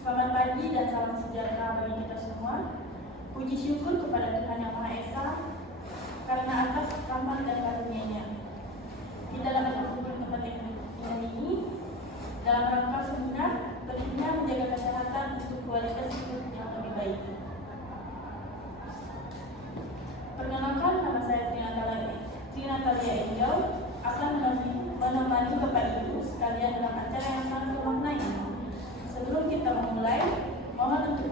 Selamat pagi dan salam sejahtera bagi kita semua. Puji syukur kepada Tuhan Yang Maha Esa karena atas rahmat dan karunia-Nya kita dapat berkumpul di tempat yang ini dalam rangka sebenarnya pentingnya menjaga kesehatan untuk kualitas hidup yang lebih baik. Perkenalkan, nama saya Trinatalia Angel akan menemani Bapak Ibu sekalian dalam acara yang sangat bermakna ini. Sebelum kita memulai, mohon untuk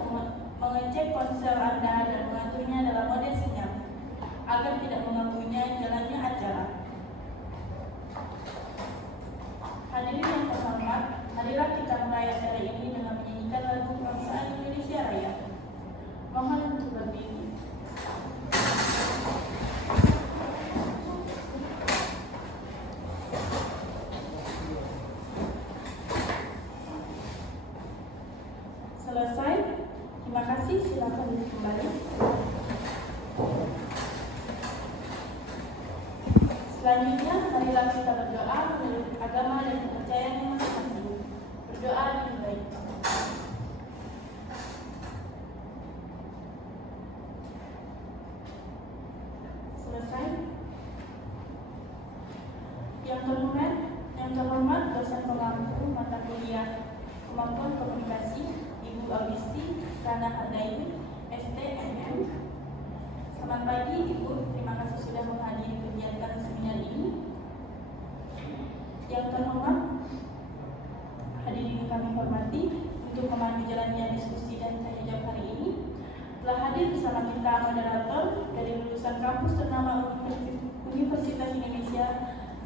mengecek ponsel Anda dan mengaturnya dalam mode senyap agar tidak mengganggunya jalannya acara. Hadirin yang terhormat, marilah kita mulai acara ini dengan menyanyikan lagu Kebangsaan Indonesia Raya. Mohon untuk berdiri. Selesai. Terima kasih. Silakan duduk kembali. Selanjutnya, marilah kita berdoa menurut agama dan kepercayaan yang masing-masing. Berdoa dengan baik. Selesai. Yang terhormat dosen pengampu mata kuliah Kemampuan Komunikasi Ibu Abisti Rana Hardaini, STMM. Selamat pagi Ibu, terima kasih sudah menghadiri kegiatan seminar ini. Yang terhormat, hadirin kami hormati, untuk memandu jalannya diskusi dan tanya jawab hari ini telah hadir bersama kita moderator dari lulusan kampus ternama Universitas Indonesia,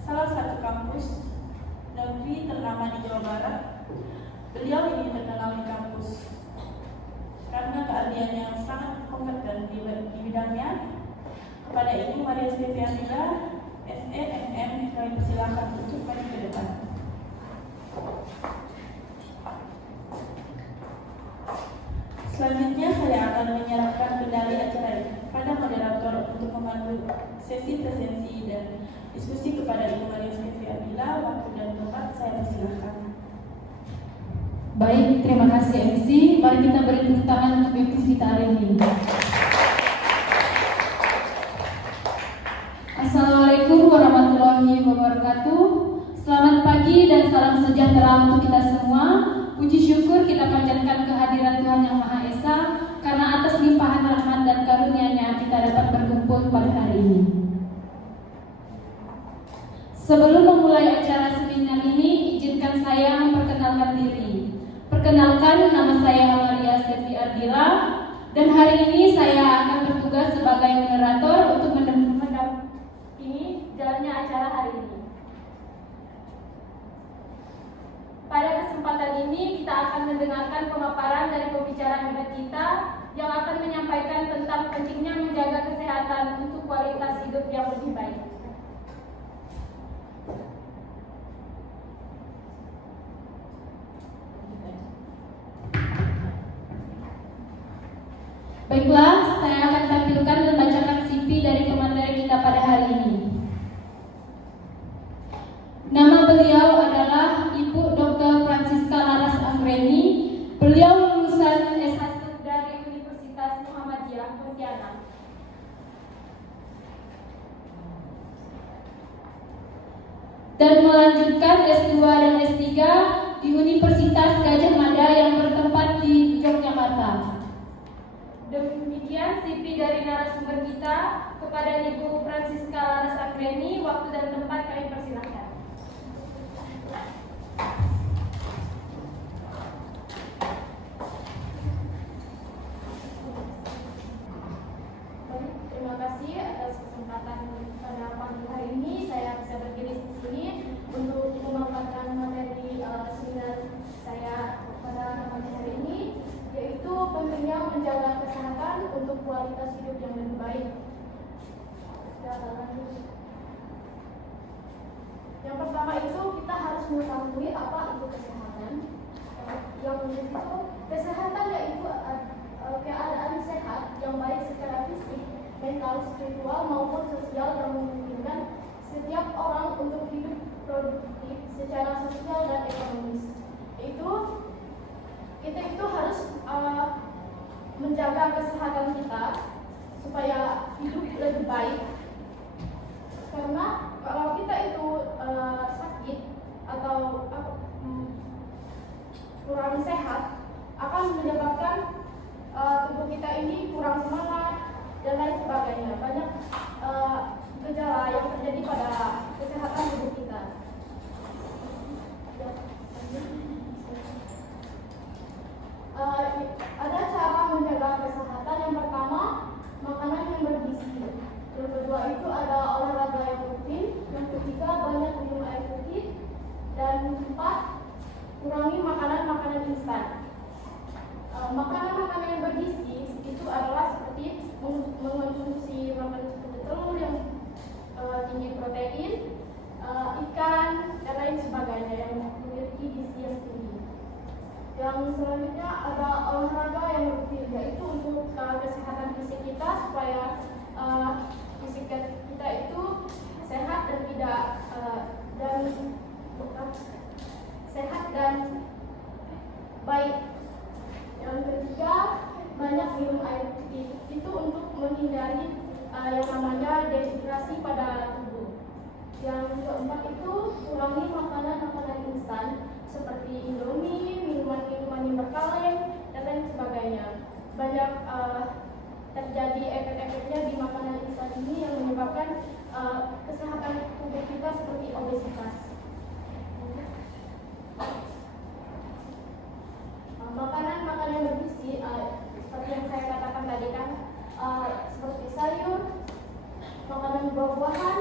salah satu kampus negeri ternama di Jawa Barat. Beliau ini terkenal di kampus karena keahlian yang sangat kompeten di bidangnya. Kepada Ibu Maria Stevianila, SEMM, kami persilakan untuk maju ke depan. Selanjutnya saya akan menyerahkan kendali acara ini pada moderator untuk memandu sesi presensi dan diskusi kepada Ibu Maria Stevianila. Waktu dan tempat saya persilakan. Baik, terima kasih MC. Mari kita beri tepuk tangan untuk MC kita hari ini. Assalamualaikum warahmatullahi wabarakatuh. Selamat pagi dan salam sejahtera untuk kita semua. Puji syukur kita panjatkan kehadiran Tuhan Yang Maha Esa karena atas limpahan rahmat dan karunia-Nya kita dapat berkumpul pada hari ini. Sebelum memulai acara seminar ini, izinkan saya memperkenalkan diri. Perkenalkan, nama saya Maria Stevi Ardila dan hari ini saya akan bertugas sebagai moderator untuk mendampingi jalannya acara hari ini. Pada kesempatan ini kita akan mendengarkan pemaparan dari pembicara hebat kita yang akan menyampaikan tentang pentingnya menjaga kesehatan untuk kualitas hidup yang lebih baik. Baiklah, saya akan tampilkan dan bacakan CV dari pemateri kita pada hari ini. Nama beliau adalah Ibu Dr. Francisca Laras Anggreni. Beliau lulusan S1 dari Universitas Muhammadiyah Pontianak. Dan melanjutkan S2 dan S3 di Universitas Gadjah Mada yang bertempat di Yogyakarta. Demikian CV dari narasumber kita. Kepada Ibu Francisca Laras Anggreni, waktu dan tempat kami persilahkan. Terima kasih atas kesempatan pada pagi hari ini saya bisa berdiri di sini untuk memaparkan materi seminar saya pada pagi hari ini, yaitu pentingnya menjaga kesehatan untuk kualitas hidup yang lebih baik. Yang pertama itu kita harus mengetahui apa itu kesehatan. Yang itu kesehatan yaitu keadaan sehat yang baik secara fisik, mental, spiritual maupun sosial yang memungkinkan setiap orang untuk hidup produktif secara sosial dan ekonomis. Kita itu menjaga kesehatan kita supaya hidup lebih baik. Karena kalau kita itu sakit atau kurang sehat, akan menyebabkan tubuh kita ini kurang semangat dan lain sebagainya. Banyak gejala yang terjadi pada kesehatan tubuh kita. Ada cara menjaga kesehatan. Yang pertama, makanan yang bergizi. Yang kedua itu ada olahraga yang rutin. Yang ketiga, banyak minum air putih. Dan keempat, kurangi makanan-makanan instan. Makanan-makanan yang bergizi itu adalah seperti mengonsumsi makanan seperti telur yang tinggi protein, ikan, dan lain sebagainya yang memiliki gizi yang tinggi. Yang selanjutnya ada olahraga yang rutin, yaitu untuk kesehatan fisik kita supaya fisik kita itu sehat dan tidak sehat dan baik. Yang ketiga, banyak minum air putih. Itu untuk menghindari yang namanya dehidrasi pada tubuh. Yang keempat itu kurangi makanan-makanan instan seperti Indomie, minuman-minuman yang berkaleng, dan lain sebagainya. Banyak terjadi efek-efeknya di makanan instan ini yang menyebabkan kesehatan tubuh kita seperti obesitas. Makanan-makanan yang bergizi seperti yang saya katakan tadi kan, seperti sayur, makanan buah-buahan,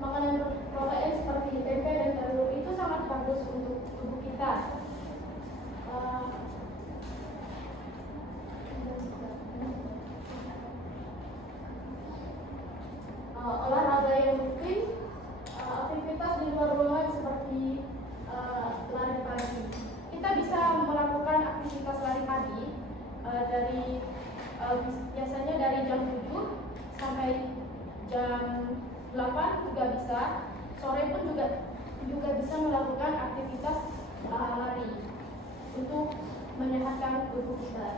makanan protein seperti tempe dan telur itu sangat bagus untuk tubuh kita. Olahraga yang rutin, aktivitas di luar ruangan seperti lari pagi. Kita bisa melakukan aktivitas lari pagi dari biasanya dari jam 7 sampai jam 8 juga bisa. Sore pun juga bisa melakukan aktivitas lari untuk menyehatkan tubuh kita.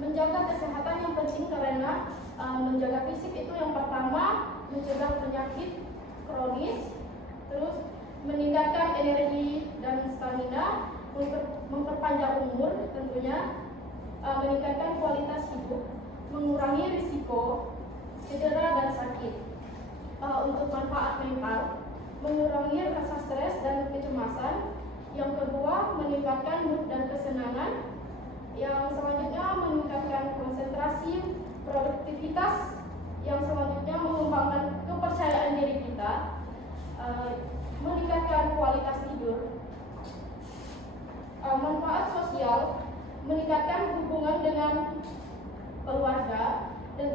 Menjaga kesehatan yang penting karena menjaga fisik itu yang pertama mencegah penyakit kronis, terus meningkatkan energi dan stamina, memperpanjang umur tentunya, meningkatkan kualitas hidup, mengurangi risiko cedera dan sakit. Untuk manfaat mental, mengurangi rasa stres dan kecemasan. Yang kedua, meningkatkan mood dan kesenangan. Yang selanjutnya, meningkatkan konsentrasi, produktivitas. Yang selanjutnya, mengembangkan kepercayaan diri kita, meningkatkan kualitas tidur. Manfaat sosial, meningkatkan hubungan dengan keluarga dan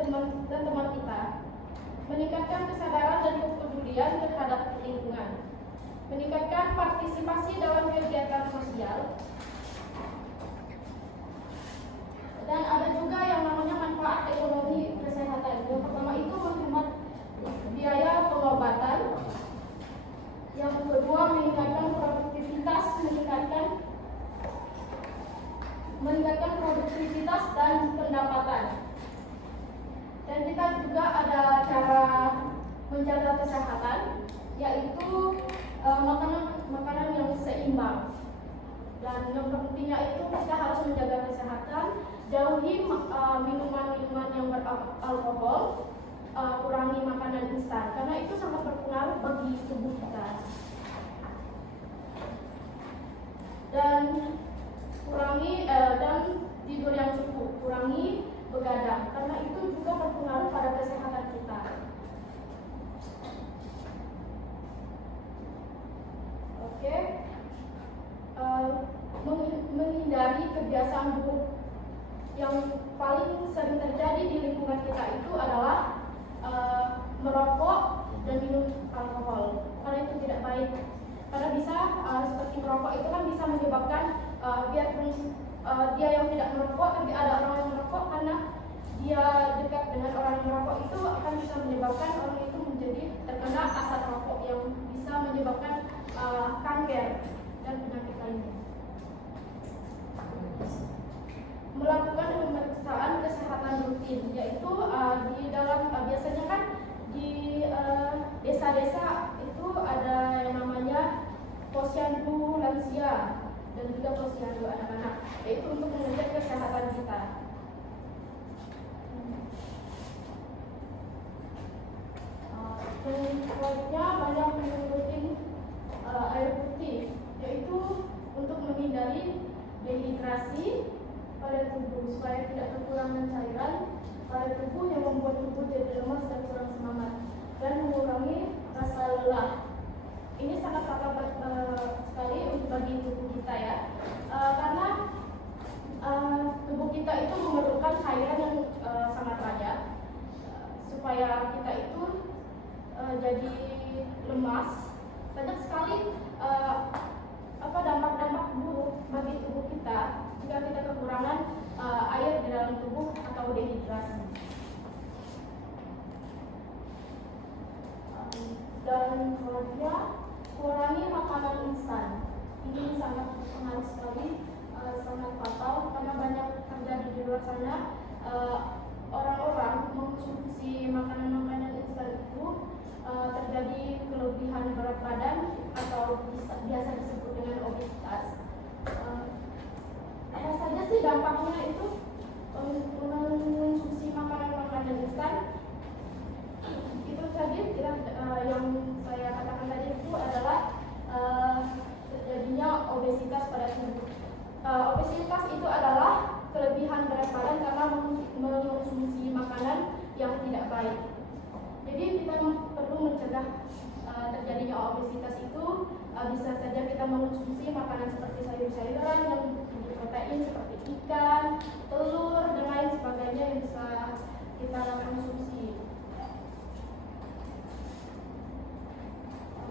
teman kita, meningkatkan kesadaran dan kepedulian terhadap lingkungan, meningkatkan partisipasi dalam kegiatan sosial, dan ada juga yang namanya manfaat ekonomi kesehatan. Yang pertama itu menghemat biaya pengobatan, yang kedua meningkatkan produktivitas, meningkatkan produktivitas dan pendapatan. Dan kita juga ada cara menjaga kesehatan, yaitu makanan yang seimbang. Dan yang pentingnya itu kita harus menjaga kesehatan, jauhi minuman-minuman yang beralkohol, kurangi makanan instan karena itu sangat berpengaruh bagi tubuh kita. Dan kurangi dan tidur yang cukup, kurangi begadang karena itu juga berpengaruh pada kesehatan kita. Oke. Menghindari kebiasaan buruk yang paling sering terjadi di lingkungan kita itu adalah merokok dan minum alkohol, karena itu tidak baik. Karena bisa seperti merokok itu kan bisa menyebabkan biarpun dia yang tidak merokok tapi ada orang yang merokok, karena dia dekat dengan orang yang merokok itu akan bisa menyebabkan orang itu menjadi terkena asap rokok yang bisa menyebabkan kanker dan penyakit lainnya. dan juga posyandu anak-anak, yaitu untuk menjaga kesehatan kita. Dan selanjutnya banyak minum rutin air putih, yaitu untuk menghindari dehidrasi pada tubuh supaya tidak kekurangan cairan pada tubuh yang membuat tubuh jadi lemas dan kurang semangat, dan mengurangi rasa lelah. Ini sangat sekali untuk bagi tubuh kita ya, karena tubuh kita itu memerlukan cairan yang sangat banyak supaya kita itu jadi lemas. Banyak sekali dampak-dampak buruk bagi tubuh kita jika kita kekurangan air di dalam tubuh atau dehidrasi. Dan selanjutnya, kurangi makanan instan. Ini sangat berpengaruh sekali, sangat fatal karena banyak terjadi di luar sana orang-orang mengkonsumsi makanan-makanan instan itu terjadi kelebihan berat badan atau biasa disebut dengan obesitas. Apa saja sih dampaknya itu mengkonsumsi makanan-makanan instan? Itu tadi yang saya katakan tadi itu adalah terjadinya obesitas pada tubuh. Obesitas itu adalah kelebihan berat badan karena mengkonsumsi makanan yang tidak baik. Jadi kita perlu mencegah terjadinya obesitas itu. Bisa saja kita mengkonsumsi makanan seperti sayur-sayuran yang tinggi protein seperti ikan, telur, dan lain sebagainya yang bisa kita konsumsi.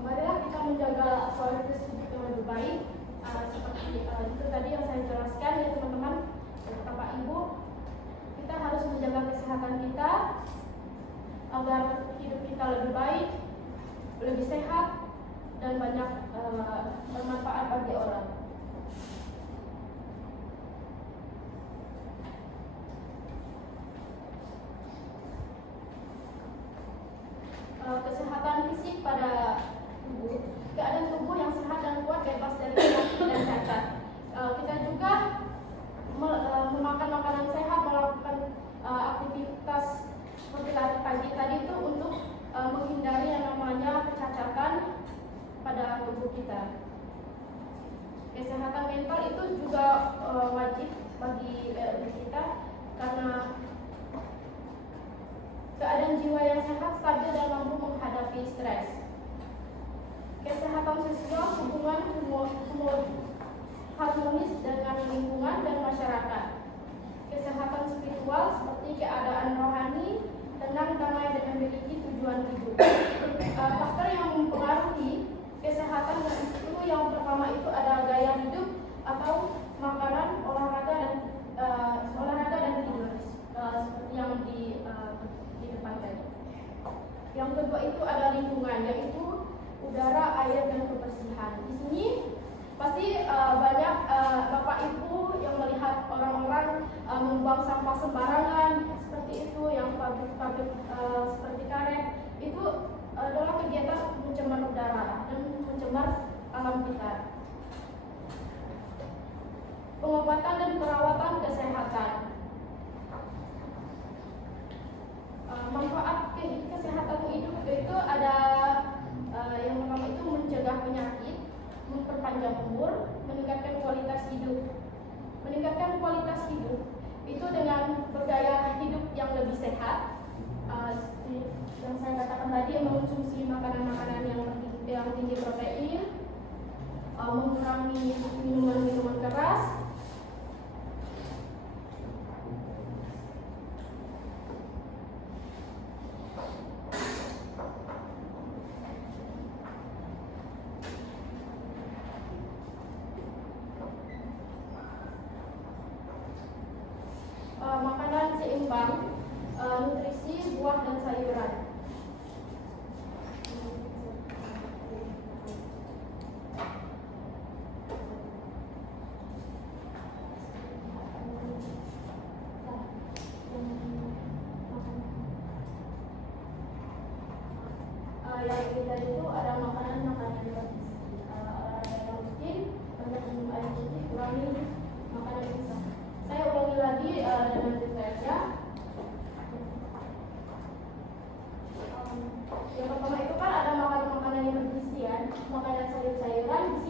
Marilah kita menjaga kualitas hidup yang lebih baik, seperti itu tadi yang saya jelaskan ya teman-teman, Bapak Ibu. Kita harus menjaga kesehatan kita agar hidup kita lebih baik, lebih sehat, dan banyak bermanfaat bagi orang. Kesehatan fisik pada tubuh, keadaan tubuh yang sehat dan kuat, bebas dari penyakit dan cacat. Kita juga memakan makanan sehat, melakukan aktivitas seperti lari pagi tadi itu untuk menghindari yang namanya kecacatan pada tubuh kita. Kesehatan mental itu juga wajib bagi kita karena keadaan jiwa yang sehat, stabil, dan mampu menghadapi stres. Kesehatan sosial, hubungan harmonis dengan lingkungan dan masyarakat. Kesehatan spiritual seperti keadaan rohani, tenang, damai, dan memiliki tujuan hidup. Faktor yang mempengaruhi kesehatan itu yang pertama itu ada gaya hidup atau makanan, olahraga dan tidur, seperti yang di depan tadi. Yang kedua itu ada lingkungan, yaitu udara, air, dan kebersihan. Di sini pasti banyak Bapak Ibu yang melihat orang-orang membuang sampah sembarangan seperti itu, yang pabrik-pabrik seperti karet. Itu adalah kegiatan mencemar udara dan mencemar alam kita. Pengobatan dan perawatan kesehatan. Manfaat kesehatan hidup itu ada yang pertama itu mencegah penyakit, memperpanjang umur, meningkatkan kualitas hidup. Meningkatkan kualitas hidup itu dengan bergaya hidup yang lebih sehat. Yang saya katakan tadi, mengonsumsi makanan-makanan yang tinggi protein, mengurangi minuman-minuman keras, makanan seimbang, nutrisi, buah, dan sayuran. Yang kita itu ada makanan yang bergizi, olahraga yang rutin, banyak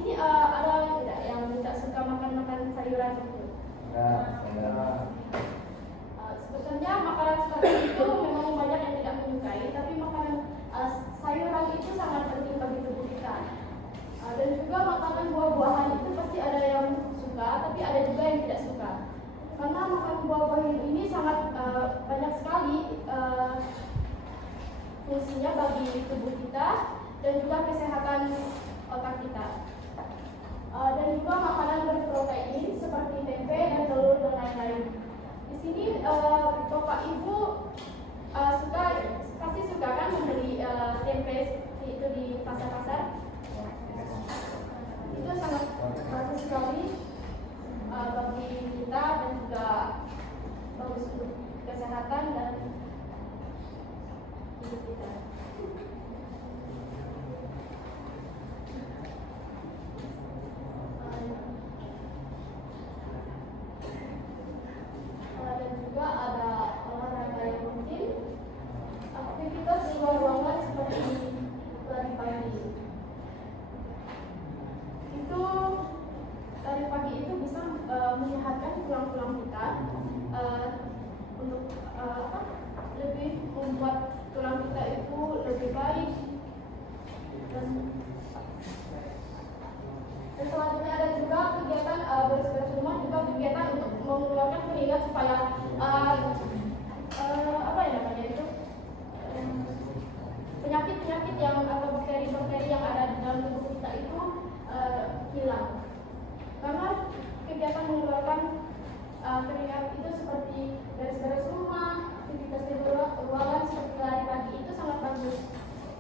sini ada tidak yang tidak suka makan sayuran itu? Sebetulnya makanan seperti itu memang banyak yang tidak menyukai, tapi makanan sayuran itu sangat penting bagi tubuh kita. Dan juga makanan buah-buahan itu pasti ada yang suka, tapi ada juga yang tidak suka. Karena makan buah-buahan ini sangat banyak sekali fungsinya bagi tubuh kita dan juga kesehatan otak kita. Dan juga makanan berprotein seperti tempe dan telur dan lain-lain. Di sini Bapak Ibu pasti suka kan membeli tempe itu di pasar-pasar. Itu sangat bagus sekali bagi kita dan juga bagus untuk kesehatan dan hidup kita. Dan juga ada olahraga yang penting, aktivitas di luar ruangan seperti lari pagi. Itu lari pagi itu bisa menyehatkan tulang-tulang kita untuk lebih membuat tulang kita itu lebih baik. Dan selanjutnya ada juga kegiatan bersih-bersih rumah, juga kegiatan untuk mengeluarkan keringat supaya penyakit-penyakit yang atau bakteri-bakteri yang ada di dalam tubuh kita itu hilang. Karena kegiatan mengeluarkan keringat itu seperti beres-beres rumah, aktivitas di ruangan seperti lari pagi itu sangat bagus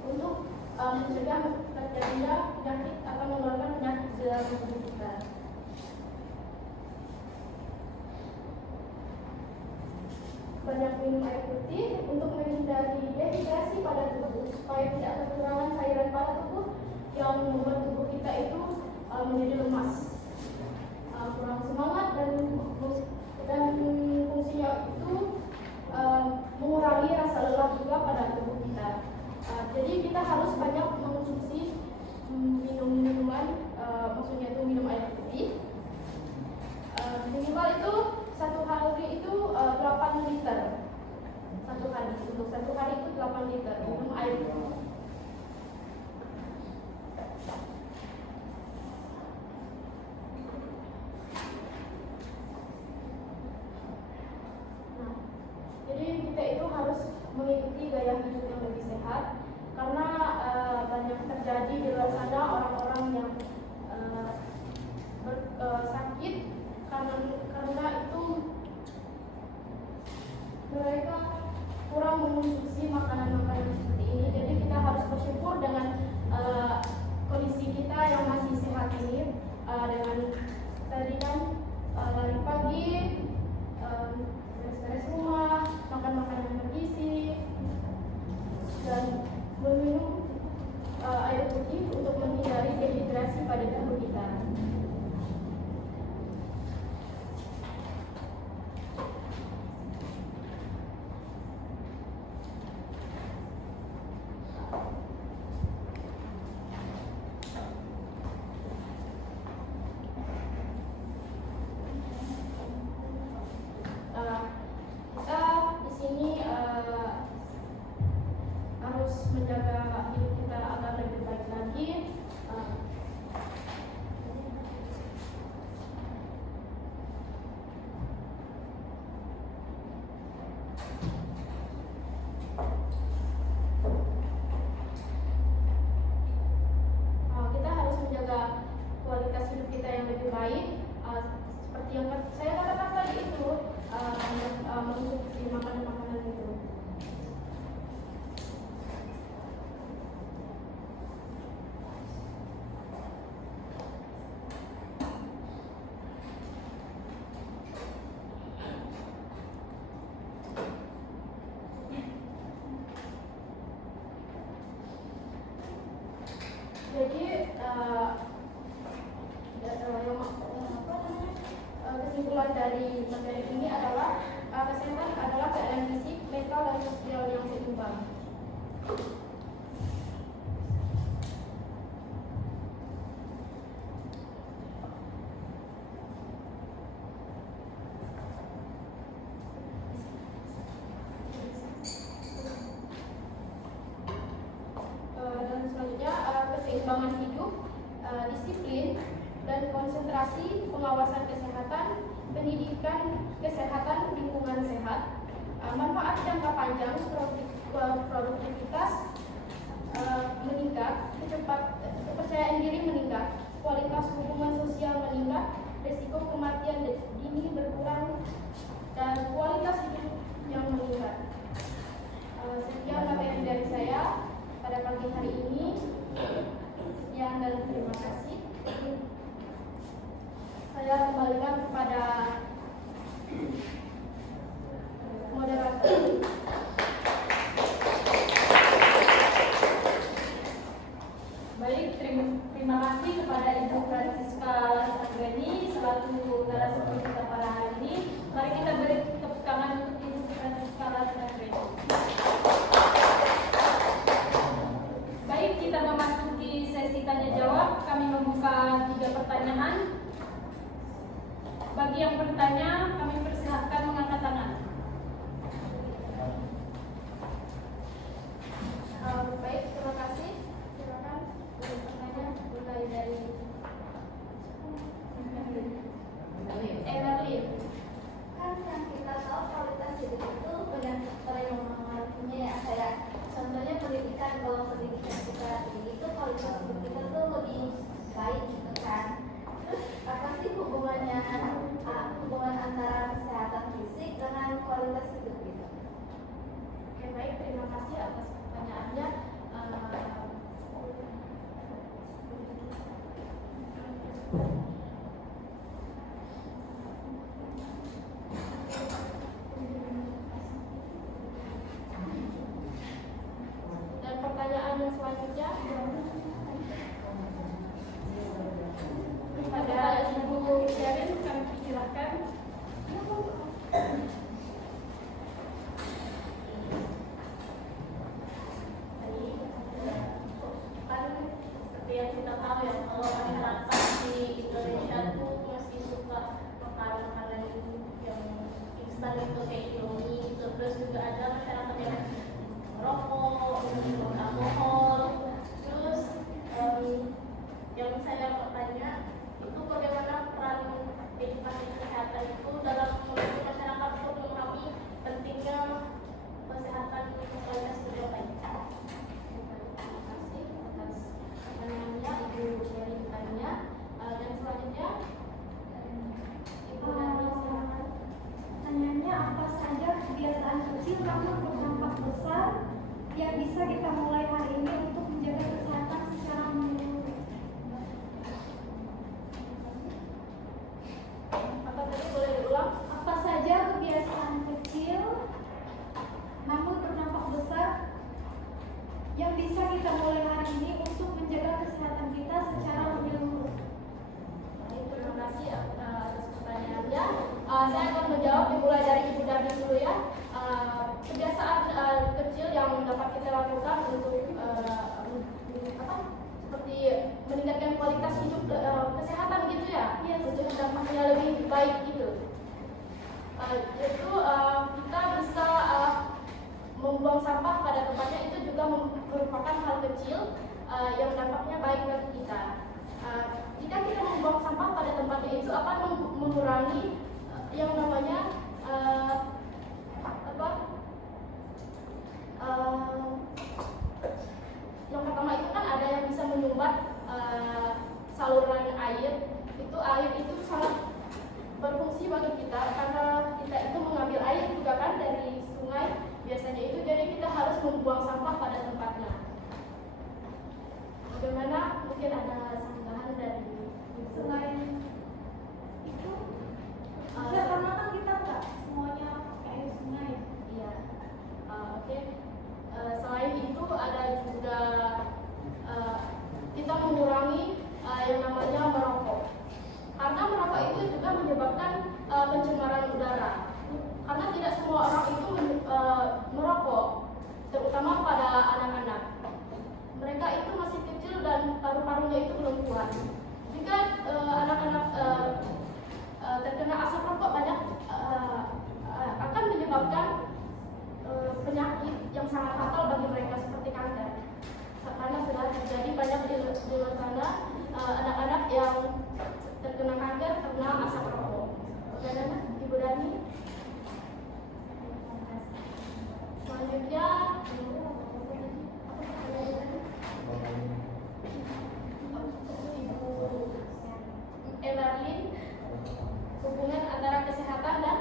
untuk mencegah terjadinya penyakit atau mengeluarkan penyakit di dalam tubuh kita. Banyak minum air putih untuk menghindari dehidrasi pada tubuh supaya tidak kekurangan cairan pada tubuh yang membuat tubuh kita itu menjadi lemas, kurang semangat dan fungsinya itu mengurangi rasa lelah juga pada tubuh kita. Jadi kita harus banyak mengonsumsi minuman, maksudnya itu minum air putih. Minimal itu satu hari itu 8 liter. Untuk satu hari itu 8 liter minum air putih. edukasi, pengawasan kesehatan, pendidikan kesehatan, lingkungan sehat, manfaat jangka panjang, produktivitas meningkat, kepercayaan diri meningkat, kualitas hubungan sosial meningkat, risiko kematian dini berkurang, dan kualitas hidup yang meningkat. Sekian materi dari saya pada pagi hari ini. Sekian dan terima kasih. Saya kembalikan kepada moderator. Baik, terima kasih kepada Ibu Francisca Lasanggani selaku narasumber kita pada hari ini. Mari kita beri tepuk tangan untuk Ibu Francisca Lasanggani. Baik, kita memasuki sesi tanya jawab. Kami membuka 3 pertanyaan. Bagi yang bertanya, kami persilahkan mengangkat tangan. Baik, terima kasih. Silakan bertanya mulai dari Emerlin. Kan yang kita tahu kualitas hidup itu banyak faktor yang mempengaruhinya ya, kayak contohnya pendidikan. Kalau pendidikan kita tinggi itu kualitas hidup kita tuh lebih baik gitu kan. Terus apa sih hubungannya hubungan antara kesehatan fisik dengan kualitas hidup kita? Oke, baik, terima kasih atas pertanyaannya. Dan pertanyaan yang selanjutnya kepada Ibu Sherin, kami persilahkan. Kan seperti yang kita tahu ya, kalau masyarakat di Indonesia tuh masih suka makan makanan yang instan itu kayak Indomie gitu. Terus juga ada masyarakat yang merokok, minum alkohol. Terus yang saya mau tanya itu bagaimana peran edukasi kesehatan itu dalam membantu masyarakat untuk memahami pentingnya kesehatan kualitas hidup yang baik. Terima kasih atas pertanyaannya Ibu Sherin ditanya. Dan selanjutnya Ibu Nani, silakan. Pertanyaannya, apa saja kebiasaan kecil namun berdampak besar yang bisa kita mulai hari ini untuk menjaga kesehatan secara menyeluruh? Apa tadi boleh diulang? Apa saja kebiasaan kecil namun berdampak besar yang bisa kita mulai hari ini untuk menjaga kesehatan kita secara menyeluruh? Baik, terima kasih atas pertanyaannya. Saya akan menjawab dimulai dari Ibu Dani dulu ya. Kebiasaan kecil yang dapat kita lakukan untuk seperti meningkatkan kualitas hidup kesehatan gitu ya, untuk dampaknya lebih baik gitu. Yaitu kita bisa membuang sampah pada tempatnya, itu juga merupakan hal kecil yang dampaknya baik bagi kita. Jika kita membuang sampah pada tempatnya itu akan mengurangi yang namanya yang pertama itu kan ada yang bisa menyumbat saluran air. Air itu sangat berfungsi bagi kita karena kita itu mengambil air juga kan dari sungai biasanya itu, jadi kita harus membuang sampah pada tempatnya. Bagaimana? Mungkin ada sanggahan dari Selain itu, ya, karena kan kita nggak semuanya pakai air sungai. Iya, oke. Selain itu ada juga kita mengurangi yang namanya merokok. Karena merokok itu juga menyebabkan pencemaran udara. Karena tidak semua orang itu merokok, terutama pada anak-anak. Mereka itu masih kecil dan paru-parunya itu belum kuat. Jika anak-anak terkena asap rokok banyak akan menyebabkan penyakit yang sangat fatal bagi mereka seperti kanker. Karena sudah terjadi banyak di luar sana anak-anak yang terkena kanker karena asap rokok. Oke, dan Ibu Dani. Selanjutnya Emerlin, hubungan antara kesehatan dan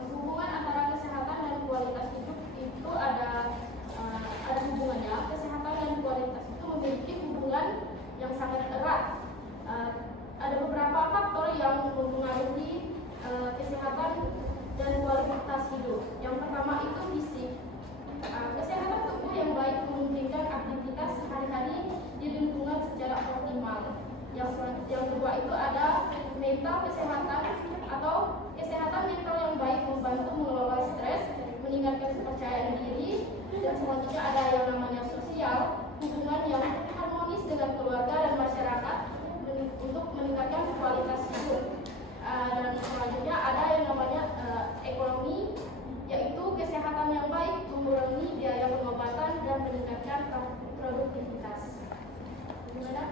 hubungan antara kesehatan dan kualitas hidup itu ada hubungannya. Kesehatan dan kualitas itu memiliki hubungan yang sangat erat. Ada beberapa faktor yang mempengaruhi kesehatan dan kualitas hidup. Yang pertama itu fisik. Kesehatan tubuh yang baik memungkinkan aktivitas sehari-hari di lingkungan secara optimal. Yang kedua itu ada mental kesehatan atau kesehatan mental yang baik membantu mengelola stres, meningkatkan kepercayaan diri, dan selanjutnya ada yang namanya sosial, hubungan yang harmonis dengan keluarga dan masyarakat untuk meningkatkan kualitas hidup. Dan selanjutnya ada yang namanya ekonomi, yaitu kesehatan yang baik mengurangi biaya pengobatan dan meningkatkan produktivitas. Gimana?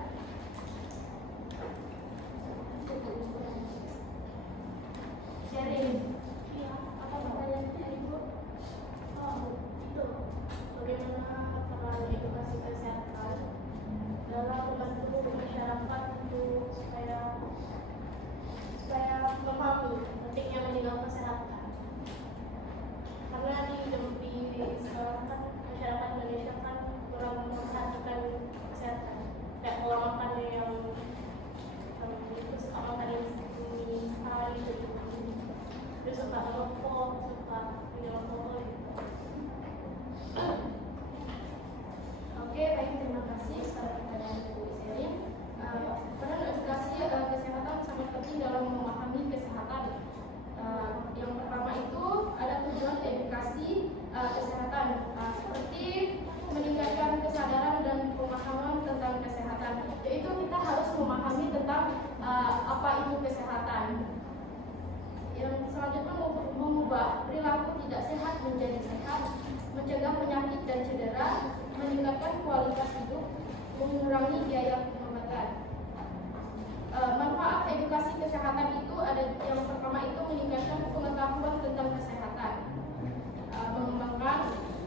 Sharing. Iya, apa pertanyaannya Ibu? Oh, itu. Bagaimana peran edukasi kesehatan dalam membantu masyarakat untuk supaya memahami pentingnya menjaga kesehatan? Karena di sekarang kan masyarakat Indonesia kan kurang memperhatikan kesehatan, kayak pola makan yang itu suka makan instan gitu, terus suka merokok, suka minum alkohol. Oke, baik, terima kasih atas pertanyaan Ibu Sherin. Peran edukasi kesehatan sangat penting dalam memahami kesehatan. Yang pertama itu ada tujuan edukasi kesehatan, seperti meningkatkan kesadaran dan pemahaman tentang kesehatan. Yaitu kita harus memahami tentang apa itu kesehatan. Yang selanjutnya mengubah perilaku tidak sehat menjadi sehat, mencegah penyakit dan cedera, meningkatkan kualitas hidup, mengurangi biaya pengobatan. Manfaat edukasi kesehatan itu ada yang pertama itu meningkatkan pengetahuan tentang kesehatan, mengembangkan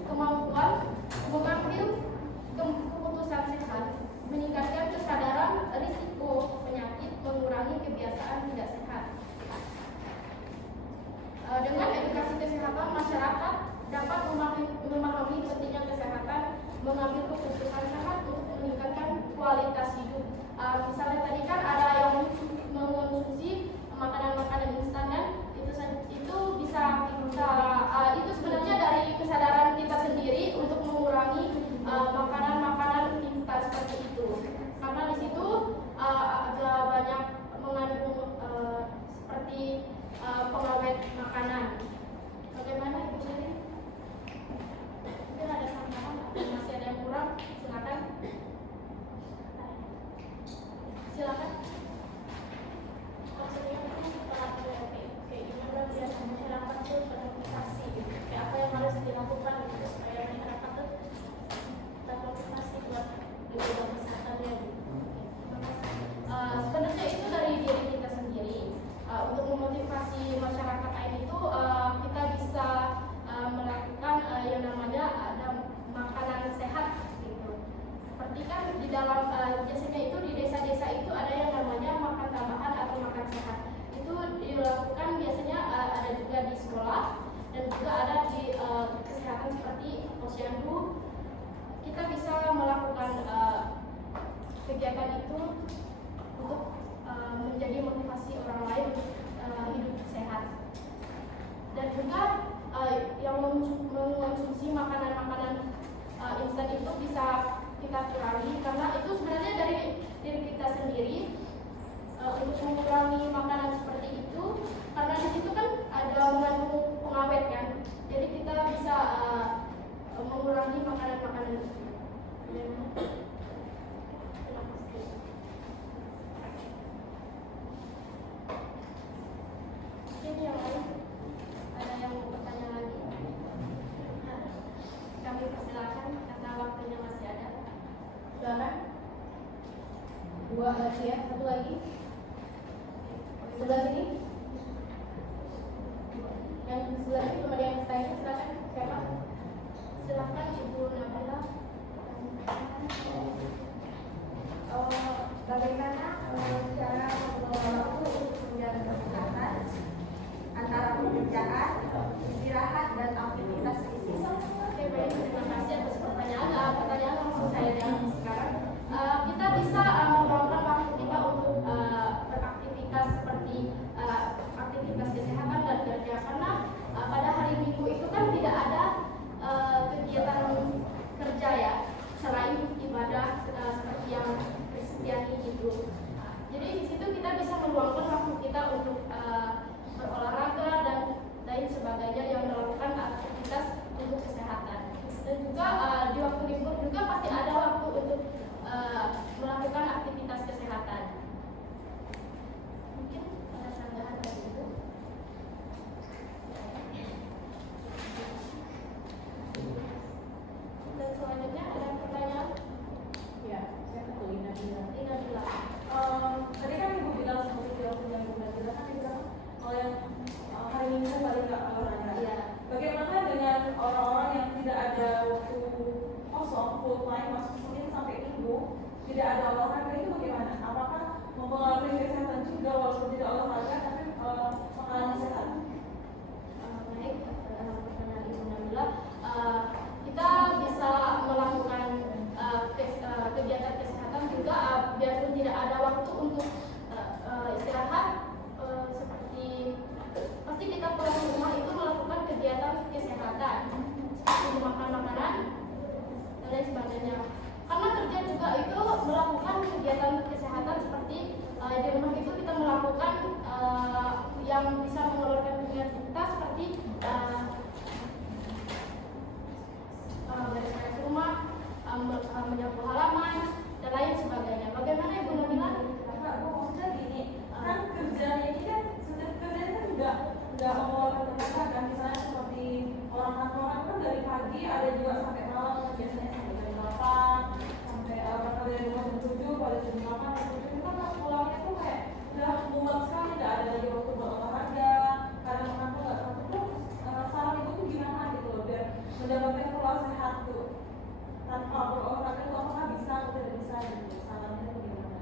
kemampuan mengambil keputusan sehat, meningkatkan kesadaran risiko penyakit, mengurangi kebiasaan tidak sehat. Dengan edukasi kesehatan, masyarakat dapat memahami pentingnya kesehatan, mengambil keputusan sehat untuk meningkatkan kualitas hidup. Misalnya tadi kan ada yang mengonsumsi makanan-makanan instan, dan itu bisa kita itu sebenarnya dari kesadaran kita sendiri untuk mengurangi makanan-makanan instan seperti itu. Karena di situ ada banyak mengandung seperti pengawet makanan. Bagaimana Ibu Sherin? Mungkin ada tambahan atau masih ada yang kurang? Silakan. Maksudnya itu setelah kayak gimana biar masyarakat tuh termotivasi gitu, kayak apa yang harus dilakukan gitu supaya masyarakat tuh termotivasi buat menjaga kesehatannya gitu. Sebenarnya itu dari diri kita sendiri. Untuk memotivasi masyarakat lain itu kita bisa melakukan yang namanya ada makanan sehat gitu. Seperti kan di dalam biasanya itu di desa-desa itu ada yang namanya makan tambahan atau makan sehat. Itu dilakukan biasanya ada juga di sekolah dan juga ada di kesehatan seperti posyandu. Kita bisa melakukan kegiatan itu untuk menjadi motivasi orang lain hidup sehat. Dan juga yang mengonsumsi makanan-makanan instan itu bisa kita kurangi, karena itu sebenarnya dari diri kita sendiri untuk mengurangi makanan seperti itu, karena di situ kan ada mengandung pengawet kan, jadi kita bisa mengurangi makanan-makanan itu. Ya, satu lagi. Sebelah sini. Yang sebelah sini belum ada yang tanya, silakan. Siapa? Silakan Ibu Nabila. Bagaimana cara mengelola waktu untuk menjaga kesehatan antara pekerjaan, istirahat, dan aktivitas fisik? Oke, baik, terima kasih atas pertanyaan. Pertanyaan langsung saya jawab sekarang. Kita bisa meluangkan waktu kita untuk beraktivitas seperti aktivitas kesehatan dan kerja, karena pada hari Minggu itu kan tidak ada kegiatan kerja ya, selain ibadah seperti yang Kristiani gitu. Jadi di situ kita bisa meluangkan waktu kita untuk berolahraga dan lain sebagainya yang melakukan aktivitas untuk kesehatan. Dan juga di waktu libur juga pasti ada waktu untuk melakukan aktivitas kesehatan. Mungkin ada sanggahan dari Ibu. Dan selanjutnya ada pertanyaan. Ya, saya ke Lina bilang. Lina bilang. Tadi kan Ibu bilang seperti waktu yang Ibu bilang kan dibilang oleh hari Minggu balik ke olahraga. Iya. Bagaimana dengan orang-orang yang tidak ada waktu kosong full time masuk Senin sampai Minggu tidak ada olahraga, itu bagaimana? Apakah mempengaruhi kesehatan juga walaupun tidak olahraga tapi mengalami sehat? Baik, pertanyaan Ibu Nabila. Kita bisa melakukan kegiatan kesehatan juga biarpun tidak ada waktu untuk istirahat, seperti pasti kita pulang ke rumah itu melakukan kegiatan kesehatan seperti makan makanan dan lain sebagainya. Karena kerja juga itu melakukan kegiatan kesehatan seperti di rumah itu kita melakukan yang bisa mengeluarkan keringat kita seperti beres-beres rumah, menyapu halaman dan lain sebagainya. Bagaimana Ibu Nabila? Enggak, Bu, maksudnya gini, kan kerjanya ini kan setiap kerjanya kan nggak mengeluarkan tenaga kan, misalnya seperti orang kantoran kan dari pagi ada juga sampai malam kan, biasanya sampai jam 8 sampai dari rumah jam 7 pada jam 8 jam 7 itu kan pas pulangnya tuh kayak udah mumet sekali, nggak ada lagi waktu buat olahraga karena mengantuk nggak terlalu terus. Saran itu tuh gimana gitu loh biar mendapatkan pola sehat tuh tanpa berolahraga tuh apakah bisa atau tidak bisa gitu, sarannya tuh gimana?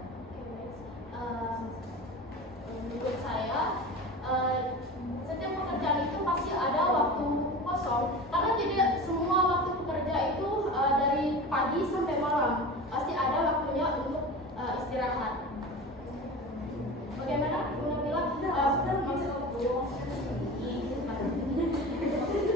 Menurut saya setiap pekerjaan itu pasti ada waktu kosong, karena tidak semua waktu bekerja itu dari pagi sampai malam, pasti ada waktunya untuk istirahat. Bagaimana Bu Nabila?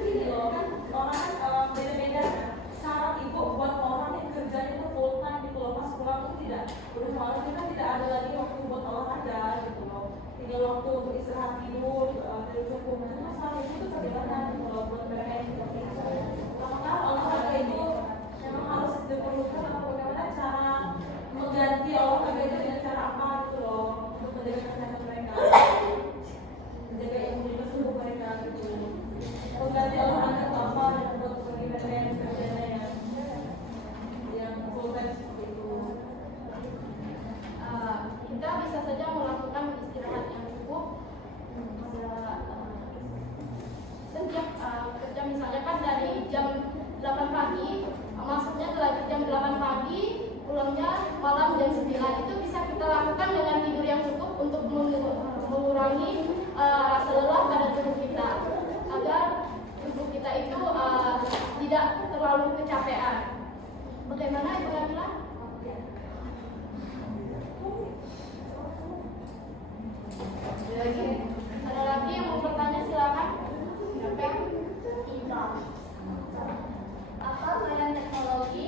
Gini loh kan orang kan beda-beda kan. Saran Ibu buat orang yang kerjanya itu full time gitu loh, pas pulang tuh tidak udah malam kita tidak ada lagi waktu buat olahraga gitu loh, tinggal waktu untuk istirahat tidur dari cukup. Nah, saran Ibu tuh bagaimana gitu loh buat mereka yang seperti itu? Apakah olahraga itu memang harus diperlukan atau bagaimana cara mengganti olahraga itu dengan cara apa gitu loh untuk menjaga kesehatan mereka, menjaga imunitas tubuh mereka gitu. Mengganti olahraga itu apa dan buat bagi mereka yang kerjanya yang full time seperti itu. Kita bisa saja melakukan istirahat yang cukup. Setiap kerja misalnya kan dari jam 8 pagi, maksudnya dari jam 8 pagi pulangnya malam jam 9, itu bisa kita lakukan dengan tidur yang cukup untuk mengurangi rasa lelah pada tubuh kita agar tubuh kita itu tidak terlalu kecapean. Bagaimana Ibu Nabila? Ada lagi yang mau bertanya, silakan. Apa peran teknologi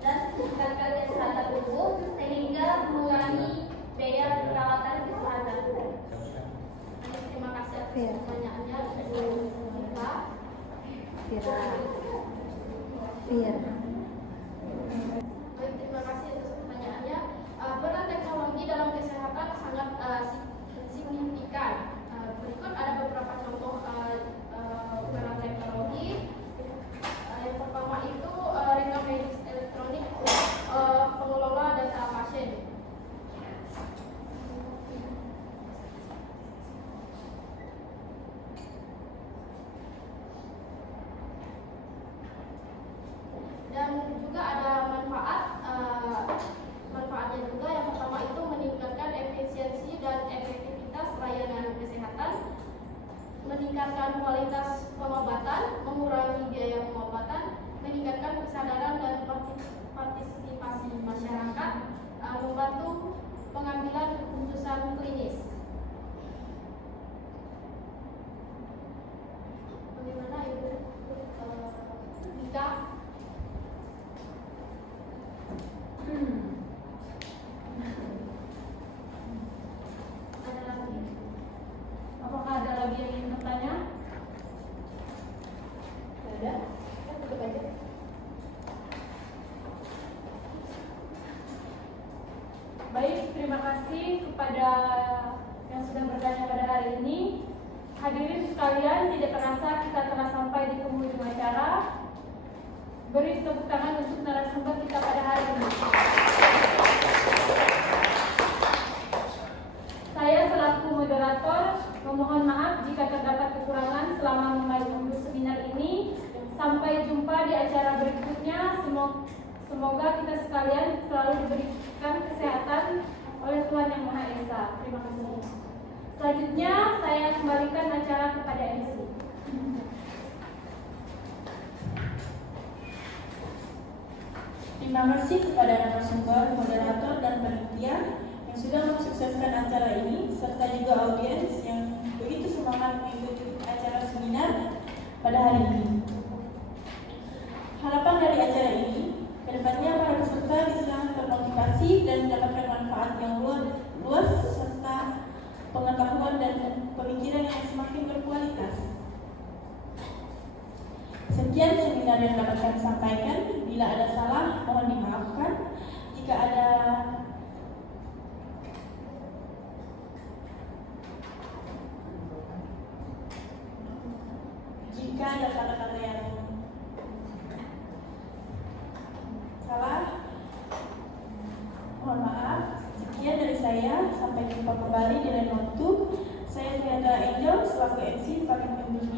dan meningkatkan kesehatan tubuh sehingga mengurangi biaya perawatan kesehatan? Terima kasih atas pertanyaannya, Ibu Nabila. Baik, terima kasih atas pertanyaannya. Peran teknologi dalam kesehatan sangat signifikan. Berikut ada beberapa contoh peran teknologi. Yang pertama itu rekam medis elektronik pengelola data pasien. Jessica? Ada lagi? Apakah ada lagi yang ingin bertanya? Tidak ada? Kan tutup aja. Baik, terima kasih kepada yang sudah bertanya pada hari ini. Hadirin sekalian, tidak terasa kita telah sampai di penghujung acara. Beri tepuk tangan untuk narasumber kita pada hari ini. Saya selaku moderator memohon maaf jika terdapat kekurangan selama memulai seminar ini. Sampai jumpa di acara berikutnya. Semoga kita sekalian selalu diberikan kesehatan oleh Tuhan Yang Maha Esa. Terima kasih. Selanjutnya saya kembalikan acara kepada MC. Terima kasih kepada narasumber, moderator, dan panitia yang sudah mensukseskan acara ini, serta juga audiens yang begitu semangat mengikuti acara seminar pada hari ini. Harapan dari acara ini, kedepannya para peserta bisa termotivasi dan mendapatkan manfaat yang luas serta pengetahuan dan pemikiran yang semakin berkualitas. Sekian seminar yang dapat kami sampaikan. Bila ada salah, mohon dimaafkan. Jika ada kata-kata yang salah, mohon maaf. Sekian dari saya. Sampai jumpa kembali di lain waktu. Saya Triandra Angel selaku MC pamit undur diri.